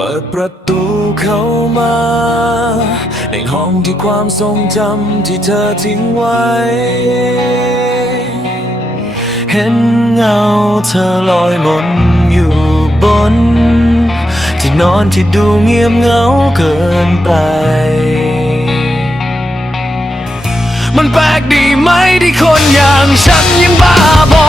ปิดประตูเข้ามา ในห้องที่ความทรงจำที่เธอทิ้งไว้ เห็นเงาเธอลอยมนอยู่บน ที่นอนที่ดูเงียบเงาเกินไป มันแปลกดีไหมที่คนอย่างฉันยังบ้าบอ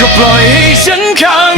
ก็ปล่อยให้ฉันเข้า